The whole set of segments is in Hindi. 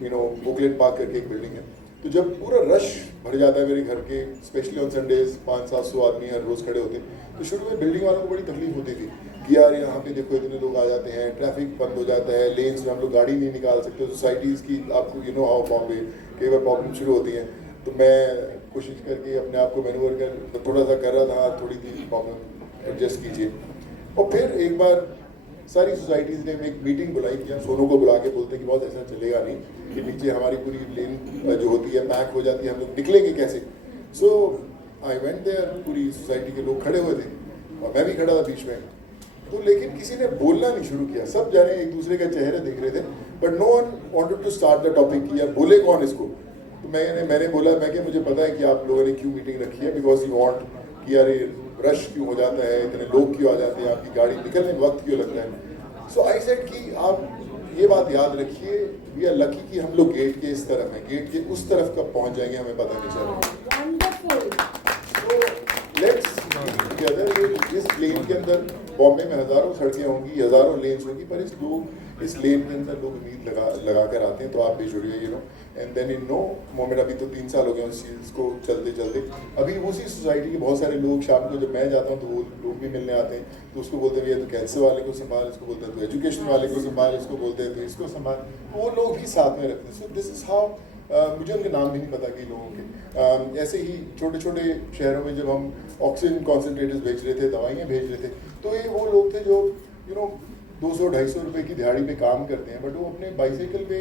बुकलेट पार्क करके एक बिल्डिंग है। तो जब पूरा रश भर जाता है मेरे घर के, स्पेशली ऑन संडेज 500-700 आदमी हर रोज़ खड़े होते हैं, तो शुरू में बिल्डिंग वालों को बड़ी तकलीफ होती थी कि यार यहाँ पे देखो इतने लोग आ जाते हैं, ट्रैफिक बंद हो जाता है, लेन्स में हम लोग गाड़ी नहीं निकाल सकते, सोसाइटीज़ की आपको हाउ बॉम्बे कई बार प्रॉब्लम शुरू होती है। तो मैं कोशिश करके अपने आप को मैनूवर कर थोड़ा सा कर रहा था, थोड़ी सी प्रॉब्लम एडजस्ट कीजिए। और फिर एक बार सारी सोसाइटीज़ ने एक मीटिंग बुलाई कि हम सोनू को बुला के बोलते हैं कि बहुत ऐसा चलेगा नहीं कि नीचे हमारी पूरी लेन जो होती है पैक हो जाती है, हम लोग निकलेंगे कैसे। सो आई वेंट देयर, पूरी सोसाइटी के लोग खड़े हुए थे और मैं भी खड़ा था बीच में। तो लेकिन किसी ने बोलना नहीं शुरू किया, सब जाने एक दूसरे के चेहरे देख रहे थे, but no one wanted to start the topic कि यार बोले कौन इसको। तो मैंने बोला मैं कि मुझे पता है कि आप लोगों ने क्यों मीटिंग रखी है, बिकॉज यू वांट कि यार रश क्यों हो जाता है, इतने लोग क्यों आ जाते हैं, आपकी गाड़ी निकलने में वक्त क्यों लगता है। सो आई सेड कि आप ये बात याद रखिए, वी आर लकी कि हम लोग गेट के इस तरफ हैं, गेट के उस तरफ कब पहुंच जाएंगे हमें पता नहीं चलेगा। तो लेट्स टुगेदर, इस लेन के अंदर बॉम्बे में हज़ारों सड़कें होंगी, हज़ारों लेन्स होंगी, पर इस लेन के अंदर लोग उम्मीद लगा कर आते हैं। तो आप भी जुड़िए, and then in no moment, अभी तो 3 साल हो गए उस चीज़ को चलते चलते। अभी उसी सोसाइटी के बहुत सारे लोग शाम को जब मैं जाता हूँ तो वो लोग भी मिलने आते हैं, तो उसको बोलते हैं भैया तो कैंसर वाले को संभाल, इसको बोलते हैं तो एजुकेशन वाले को संभाल, इसको बोलते हैं तो इसको संभाल, वो लोग ही साथ में रखते हैं। सो दिस इज़ हाउ, मुझे उनके नाम भी नहीं पता कि लोगों के। ऐसे ही छोटे छोटे शहरों में जब हम ऑक्सीजन कॉन्सेंट्रेटर्स भेज रहे थे, दवाइयाँ भेज रहे थे, तो ये वो लोग थे जो 200-250 रुपए की दिहाड़ी पे काम करते हैं, बट वो अपने बाइसाइकिल पे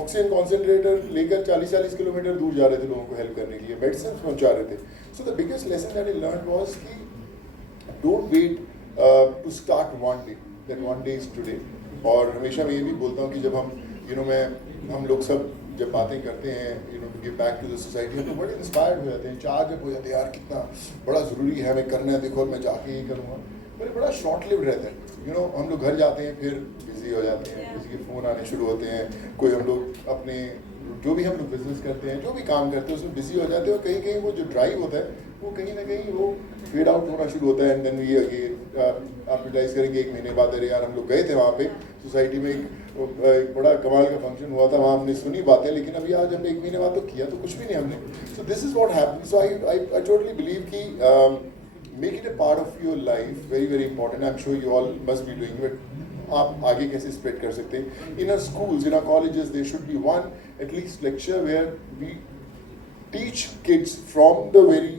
ऑक्सीजन कॉन्सेंट्रेटर लेकर 40-40 किलोमीटर दूर जा रहे थे लोगों को हेल्प करने के लिए, मेडिसिन पहुंचा रहे थे। So the biggest lesson that I learn was कि don't wait to start one day, that one day is today. और हमेशा मैं ये भी बोलता हूँ कि जब हम लोग सब जब बातें करते हैं to give back to the society, तो बड़े इंस्पायर्ड हो जाते हैं, चार्ज अप हो जाते हैं, यार कितना बड़ा ज़रूरी है, हमें करना है, देखो मैं जाके ये करूँगा। पर बड़ा शॉर्ट लिव्ड रहता है, हम लोग घर जाते हैं फिर बिजी हो जाते हैं, किसी के फ़ोन आने शुरू होते हैं, कोई हम लोग अपने जो भी हम लोग बिजनेस करते हैं, जो भी काम करते हैं उसमें बिजी हो जाते हैं, और कहीं कहीं वो जो ड्राइव होता है वो कहीं ना कहीं वो फेड आउट होना शुरू होता है। एंड देन ये आप रियलाइज़ करेंगे 1 महीने बाद, अरे यार हम लोग गए थे वहाँ पे सोसाइटी में, एक बड़ा कमाल का फंक्शन हुआ था, वहाँ हमने सुनी बातें, लेकिन अभी आज हमने 1 महीने बाद तो किया तो कुछ भी नहीं हमने। So this is what happens. So I totally believe कि make it a part of your life, very very important. I'm sure you all must be doing it. आप आगे कैसे स्प्रेड कर सकते हैं। In our schools, in our colleges, there should be one at least lecture where we teach kids from the very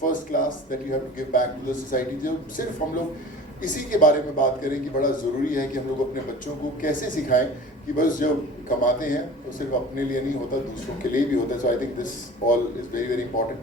first class that you have to give back to the society. जब सिर्फ हम लोग इसी के बारे में बात करें कि बड़ा ज़रूरी है कि हम लोग अपने बच्चों को कैसे सिखाएं कि बस जब कमाते हैं तो सिर्फ अपने लिए नहीं होता, दूसरों के लिए भी होता है। So I think this all is very very important.